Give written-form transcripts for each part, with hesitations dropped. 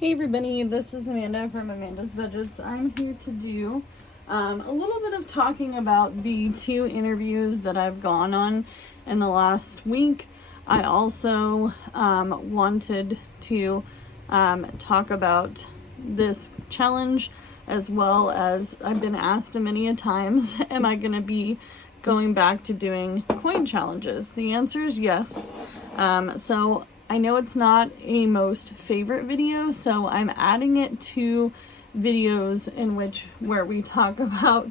Hey everybody, this is Amanda from Amanda's Budgets. I'm here to do a little bit of talking about the 2 interviews that I've gone on in the last week. I also wanted to talk about this challenge, as well as I've been asked many a times, am I going to be going back to doing coin challenges? The answer is yes. So I know it's not a most favorite video, so I'm adding it to videos where we talk about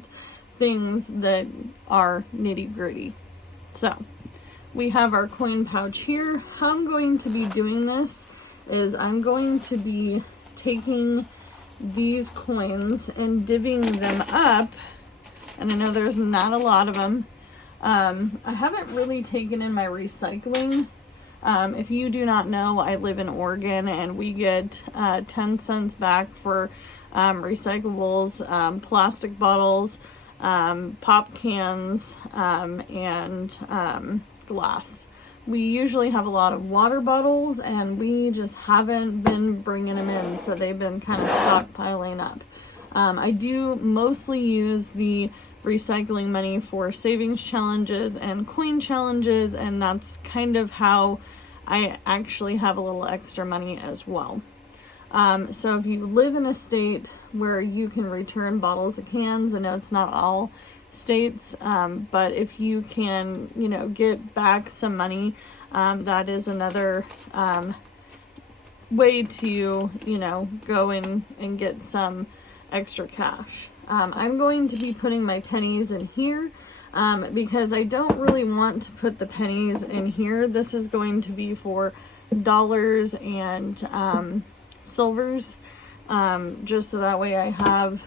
things that are nitty gritty. So we have our coin pouch here. How I'm going to be doing this is I'm going to be taking these coins and divvying them up, and I know there's not a lot of them. I haven't really taken in my recycling. If you do not know, I live in Oregon and we get 10 cents back for recyclables, plastic bottles, pop cans, and glass. We usually have a lot of water bottles and we just haven't been bringing them in, so they've been kind of stockpiling up. I do mostly use the recycling money for savings challenges and coin challenges, and that's kind of how I actually have a little extra money as well. So if you live in a state where you can return bottles of cans, I know it's not all states, but if you can, get back some money, that is another way to, go in and get some extra cash. I'm going to be putting my pennies in here because I don't really want to put the pennies in here. This is going to be for dollars and silvers, just so that way I have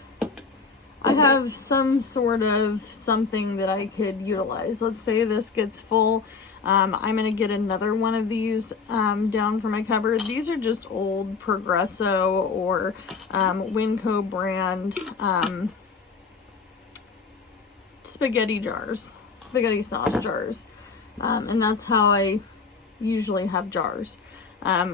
some sort of something that I could utilize. Let's say this gets full. I'm going to get another one of these down from my cupboard. These are just old Progresso or Winco brand spaghetti sauce jars. And that's how I usually have jars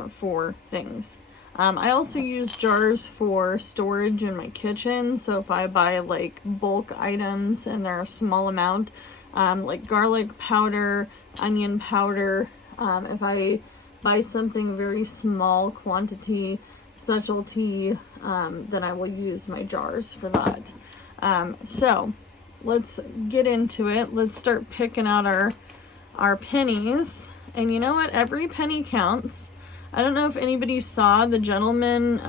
for things. I also use jars for storage in my kitchen. So if I buy like bulk items and they're a small amount, like garlic powder, onion powder, if I buy something very small quantity, specialty, then I will use my jars for that. So let's get into it. Let's start picking out our pennies. And you know what? Every penny counts. I don't know if anybody saw the gentleman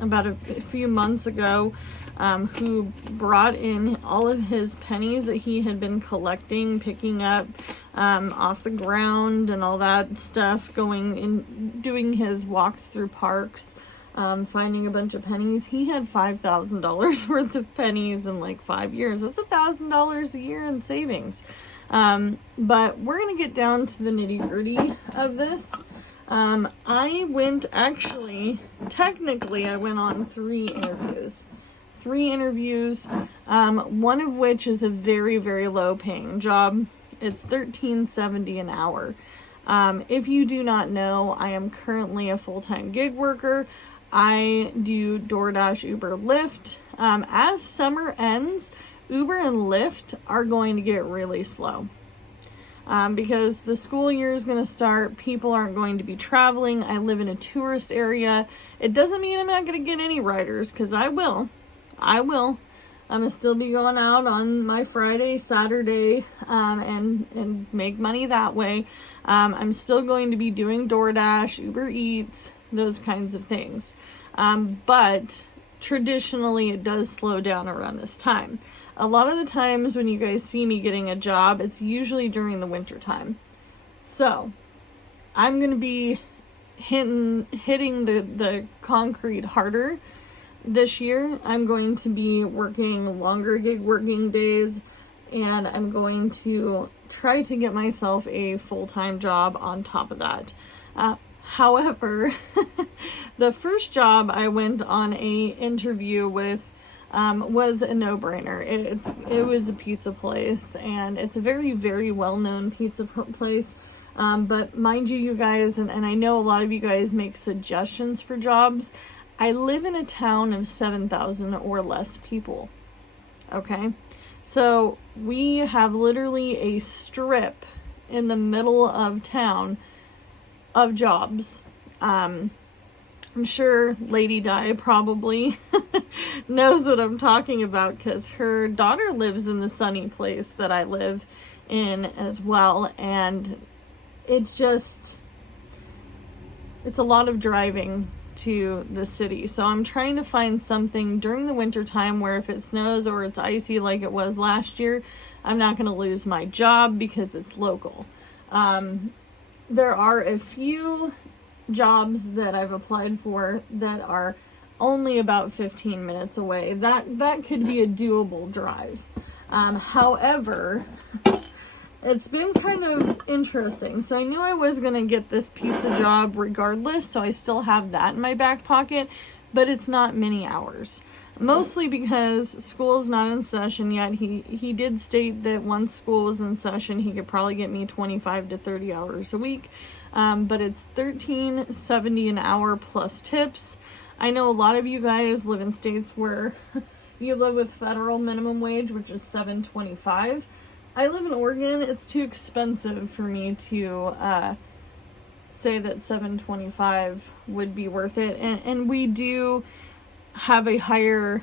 about a few months ago who brought in all of his pennies that he had been collecting, picking up off the ground and all that stuff, going and doing his walks through parks, finding a bunch of pennies. He had $5,000 worth of pennies in like 5 years. That's $1,000 a year in savings. But we're going to get down to the nitty gritty of this. I went on 3 interviews. One of which is a very, very low paying job. It's $13.70 an hour. If you do not know, I am currently a full-time gig worker. I do DoorDash, Uber, Lyft. As summer ends, Uber and Lyft are going to get really slow. Because the school year is going to start, people aren't going to be traveling. I live in a tourist area. It doesn't mean I'm not going to get any riders, because I will. I'm going to still be going out on my Friday, Saturday, and make money that way. I'm still going to be doing DoorDash, Uber Eats, those kinds of things. But traditionally it does slow down around this time. A lot of the times when you guys see me getting a job, it's usually during the winter time. So I'm going to be hitting the concrete harder this year. I'm going to be working longer gig working days, and I'm going to try to get myself a full-time job on top of that. However, the first job I went on a interview with was a no-brainer. It was a pizza place, and it's a very, very well-known pizza place. But mind you, you guys, and I know a lot of you guys make suggestions for jobs. I live in a town of 7,000 or less people. Okay? So we have literally a strip in the middle of town of jobs. I'm sure Lady Di probably knows what I'm talking about, because her daughter lives in the sunny place that I live in as well. And it's a lot of driving to the city. So I'm trying to find something during the winter time where if it snows or it's icy like it was last year, I'm not going to lose my job because it's local. There are a few jobs that I've applied for that are only about 15 minutes away. That could be a doable drive. However, it's been kind of interesting. So I knew I was going to get this pizza job regardless, so I still have that in my back pocket, but it's not many hours. Mostly because school is not in session yet. He did state that once school was in session, he could probably get me 25 to 30 hours a week. But it's $13.70 an hour plus tips. I know a lot of you guys live in states where you live with federal minimum wage, which is $7.25. I live in Oregon. It's too expensive for me to say that $7.25 would be worth it. And we do have a higher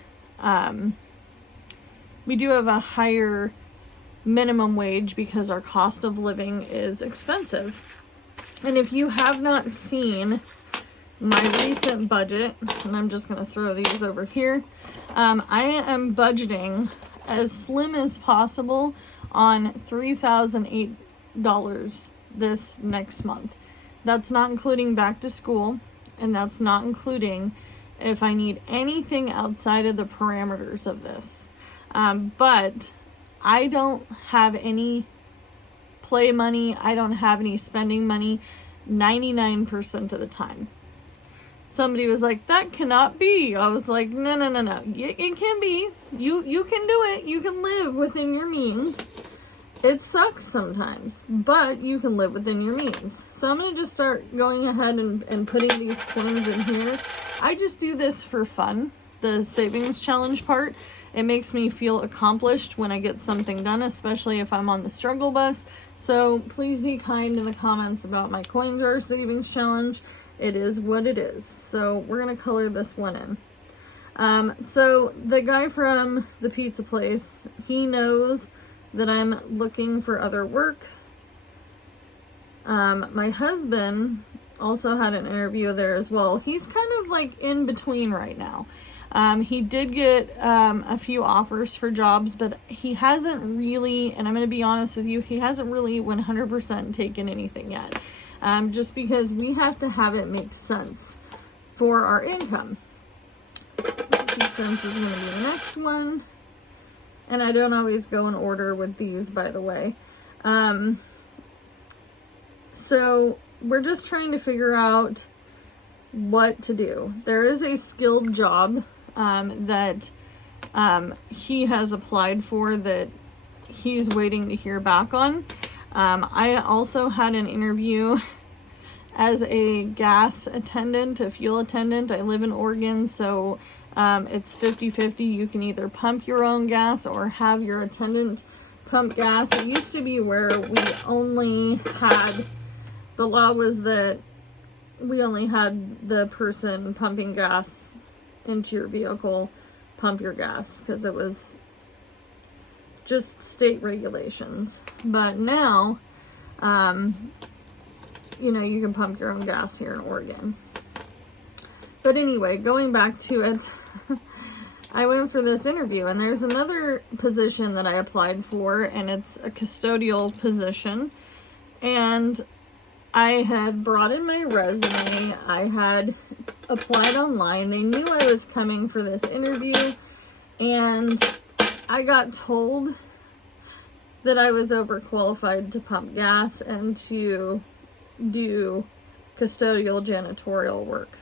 minimum wage because our cost of living is expensive. And if you have not seen my recent budget, and I'm just going to throw these over here, I am budgeting as slim as possible on $3,008 this next month. That's not including back to school, and that's not including if I need anything outside of the parameters of this. But I don't have any play money. I don't have any spending money 99% of the time. Somebody was like, that cannot be. I was like, no. It can be. You can do it. You can live within your means. It sucks sometimes, but you can live within your means. So I'm going to just start going ahead and putting these coins in here. I just do this for fun, the savings challenge part. It makes me feel accomplished when I get something done, especially if I'm on the struggle bus. So please be kind in the comments about my coin jar savings challenge. It is what it is. So we're going to color this one in. So the guy from the pizza place, he knows that I'm looking for other work. My husband also had an interview there as well. He's kind of like in between right now. He did get a few offers for jobs, but he hasn't really, and I'm going to be honest with you, he hasn't really 100% taken anything yet. Just because we have to have it make sense for our income. 50 cents is going to be the next one. And I don't always go in order with these, by the way. So we're just trying to figure out what to do. There is a skilled job that he has applied for that he's waiting to hear back on. I also had an interview as a gas attendant, a fuel attendant. I live in Oregon, so it's 50-50. You can either pump your own gas or have your attendant pump gas. It used to be where we only had, the law was that we only had the person pumping gas into your vehicle pump your gas, because it was just state regulations. But now, you can pump your own gas here in Oregon. But anyway, going back to it, I went for this interview, and there's another position that I applied for, and it's a custodial position. And I had brought in my resume. I had applied online. They knew I was coming for this interview, and I got told that I was overqualified to pump gas and to do custodial janitorial work.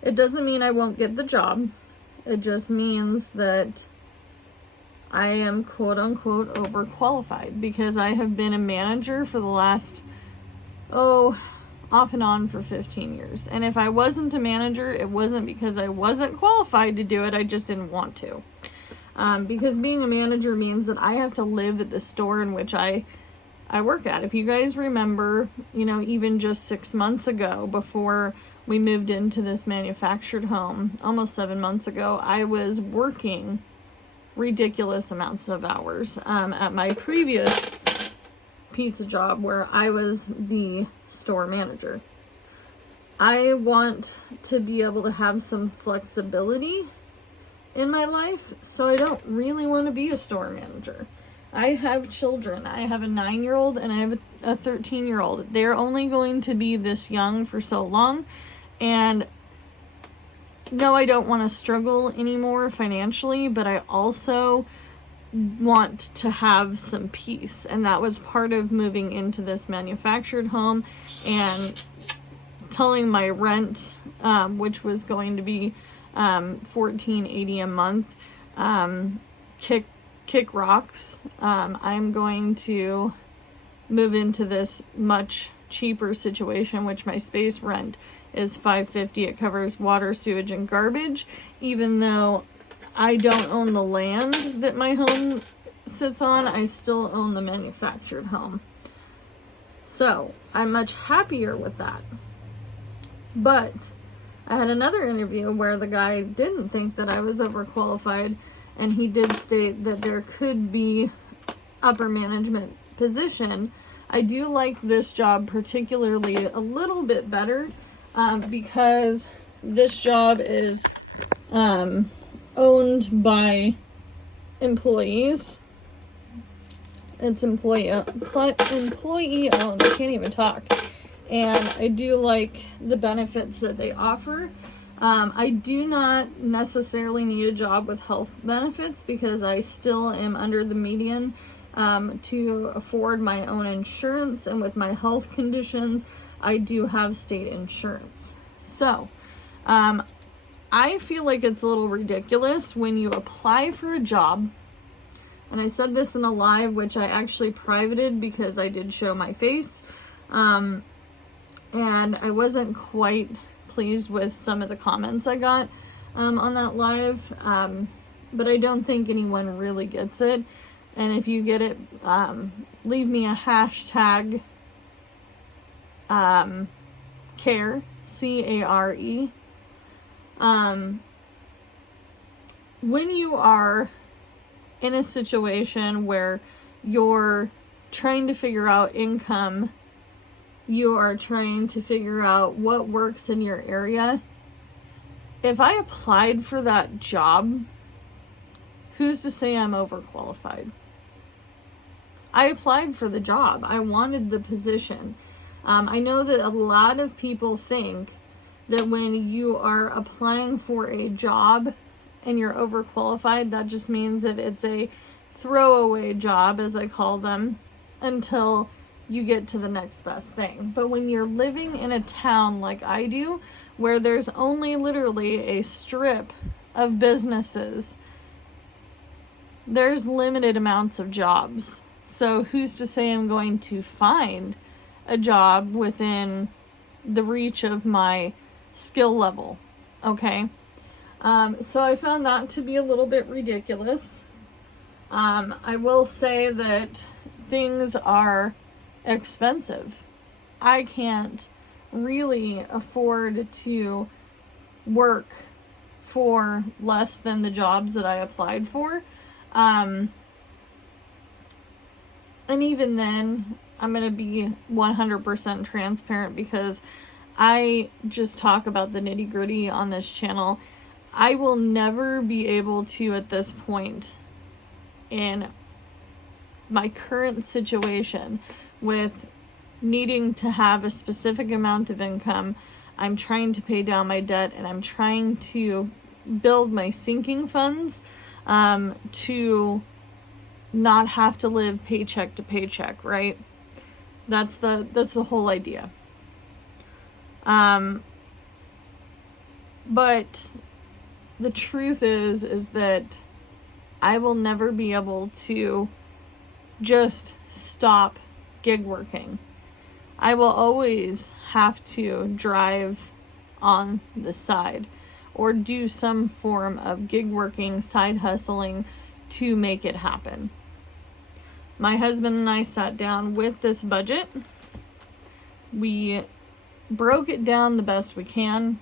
It doesn't mean I won't get the job. It just means that I am quote unquote overqualified because I have been a manager for the last, off and on for 15 years. And if I wasn't a manager, it wasn't because I wasn't qualified to do it. I just didn't want to. Because being a manager means that I have to live at the store in which I work at. If you guys remember, even just 6 months ago, before we moved into this manufactured home, almost 7 months ago, I was working ridiculous amounts of hours at my previous pizza job where I was the store manager. I want to be able to have some flexibility in my life, so I don't really want to be a store manager. I have children. I have a 9-year-old and I have a 13-year-old. They're only going to be this young for so long, and no, I don't want to struggle anymore financially, but I also want to have some peace. And that was part of moving into this manufactured home and telling my rent, which was going to be $14.80 a month, kick rocks. I'm going to move into this much cheaper situation, which my space rent is $5.50. It covers water, sewage, and garbage, even though I don't own the land that my home sits on. I still own the manufactured home, so I'm much happier with that. But I had another interview where the guy didn't think that I was overqualified, and he did state that there could be upper management position. I do like this job particularly a little bit better because this job is owned by employees. It's employee owned. I can't even talk. And I do like the benefits that they offer. I do not necessarily need a job with health benefits because I still am under the median to afford my own insurance, and with my health conditions, I do have state insurance. So, I feel like it's a little ridiculous when you apply for a job, and I said this in a live, which I actually privated because I did show my face, and I wasn't quite pleased with some of the comments I got on that live, but I don't think anyone really gets it. And if you get it, leave me a hashtag care, C-A-R-E. When you are in a situation where you're trying to figure out income, you are trying to figure out what works in your area, if I applied for that job, who's to say I'm overqualified? I applied for the job. I wanted the position. I know that a lot of people think that when you are applying for a job and you're overqualified, that just means that it's a throwaway job, as I call them, until you get to the next best thing. But when you're living in a town like I do, where there's only literally a strip of businesses, there's limited amounts of jobs. So who's to say I'm going to find a job within the reach of my skill level? Okay. So I found that to be a little bit ridiculous. I will say that things are expensive. I can't really afford to work for less than the jobs that I applied for. And even then, I'm going to be 100% transparent because I just talk about the nitty gritty on this channel. I will never be able to, at this point in my current situation with needing to have a specific amount of income, I'm trying to pay down my debt and I'm trying to build my sinking funds to not have to live paycheck to paycheck, right? That's the whole idea. But the truth is that I will never be able to just stop gig working. I will always have to drive on the side or do some form of gig working, side hustling to make it happen. My husband and I sat down with this budget. We broke it down the best we can.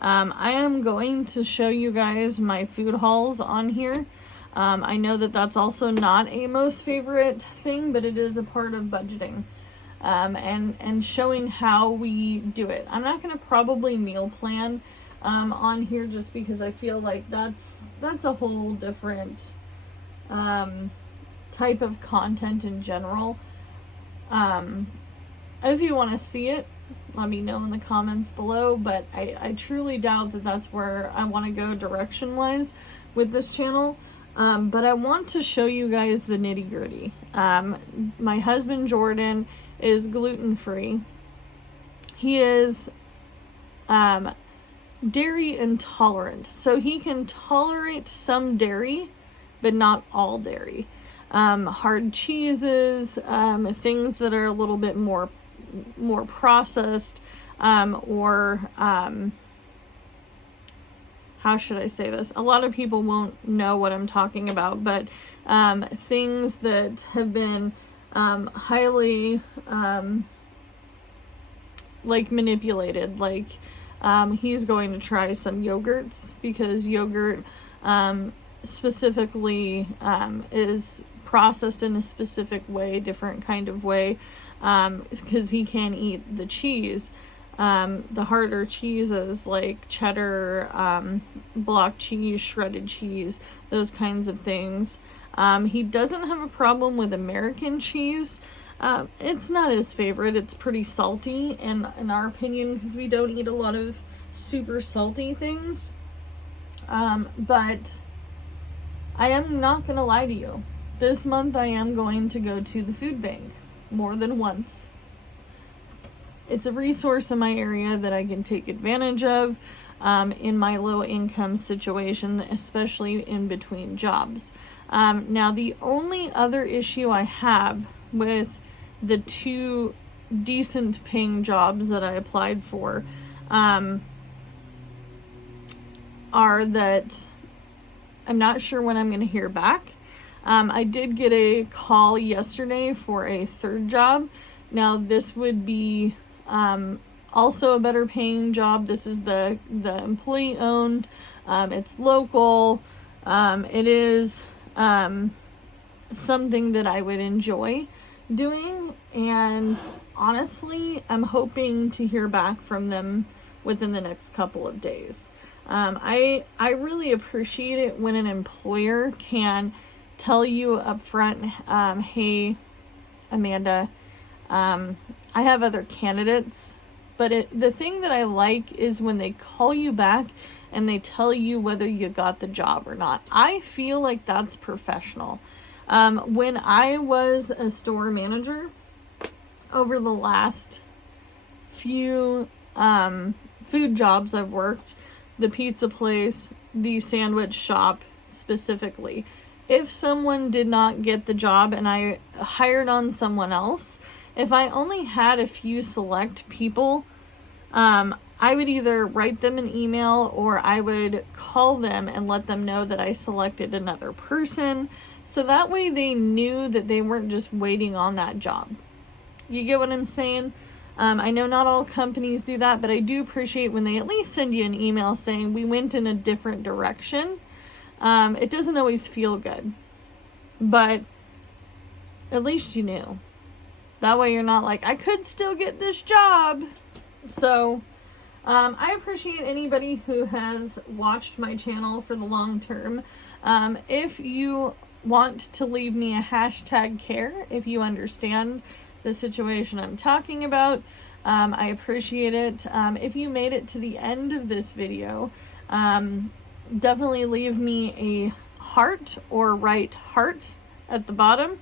I am going to show you guys my food hauls on here. I know that that's also not a most favorite thing, but it is a part of budgeting. And showing how we do it. I'm not going to probably meal plan on here just because I feel like that's a whole different type of content in general. If you want to see it, let me know in the comments below, but I truly doubt that that's where I want to go direction wise with this channel. But I want to show you guys the nitty gritty. My husband Jordan is gluten-free. He is dairy intolerant, so he can tolerate some dairy, but not all dairy. Hard cheeses, things that are a little bit more processed, or how should I say this? A lot of people won't know what I'm talking about, but things that have been highly like manipulated. Like he's going to try some yogurts because yogurt specifically is processed in a specific way, different kind of way, because he can't eat the cheese. The harder cheeses like cheddar, block cheese, shredded cheese, those kinds of things. He doesn't have a problem with American cheese. It's not his favorite. It's pretty salty, and in our opinion, because we don't eat a lot of super salty things. But I am not going to lie to you. This month I am going to go to the food bank more than once. It's a resource in my area that I can take advantage of in my low income situation, especially in between jobs. Now, the only other issue I have with the 2 decent paying jobs that I applied for are that I'm not sure when I'm going to hear back. I did get a call yesterday for a 3rd job. Now, this would be also a better paying job. This is the employee owned. It's local. It is something that I would enjoy doing, and honestly, I'm hoping to hear back from them within the next couple of days. I really appreciate it when an employer can tell you up front, hey, Amanda, I have other candidates, but the thing that I like is when they call you back and they tell you whether you got the job or not. I feel like that's professional. When I was a store manager, over the last few food jobs I've worked, the pizza place, the sandwich shop specifically, if someone did not get the job and I hired on someone else, if I only had a few select people, I would either write them an email or I would call them and let them know that I selected another person. So that way they knew that they weren't just waiting on that job. You get what I'm saying? I know not all companies do that, but I do appreciate when they at least send you an email saying we went in a different direction. It doesn't always feel good, but at least you knew. That way you're not like, I could still get this job. So I appreciate anybody who has watched my channel for the long term. If you want to leave me a #care, if you understand the situation I'm talking about, I appreciate it. If you made it to the end of this video, definitely leave me a heart or write heart at the bottom.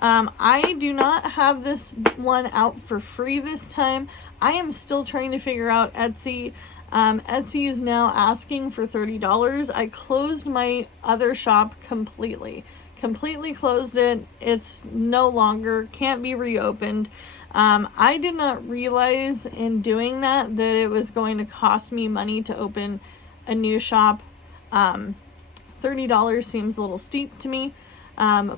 I do not have this one out for free this time. I am still trying to figure out Etsy. Etsy is now asking for $30. I closed my other shop completely closed it. It's no longer, can't be reopened. I did not realize in doing that it was going to cost me money to open a new shop. $30 seems a little steep to me.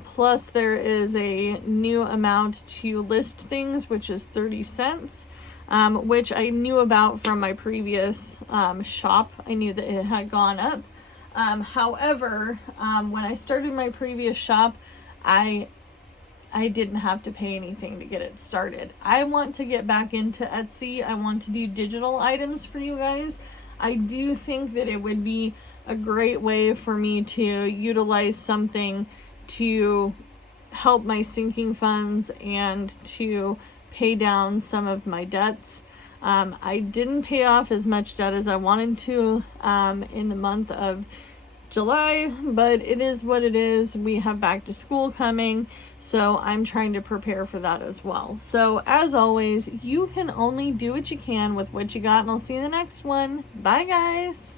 Plus there is a new amount to list things, which is 30 cents, which I knew about from my previous shop. I knew that it had gone up. However, when I started my previous shop, I didn't have to pay anything to get it started. I want to get back into Etsy. I want to do digital items for you guys. I do think that it would be a great way for me to utilize something to help my sinking funds and to pay down some of my debts. I didn't pay off as much debt as I wanted to in the month of July, but it is what it is. We have back to school coming, so I'm trying to prepare for that as well. So as always, you can only do what you can with what you got, and I'll see you in the next one. Bye, guys.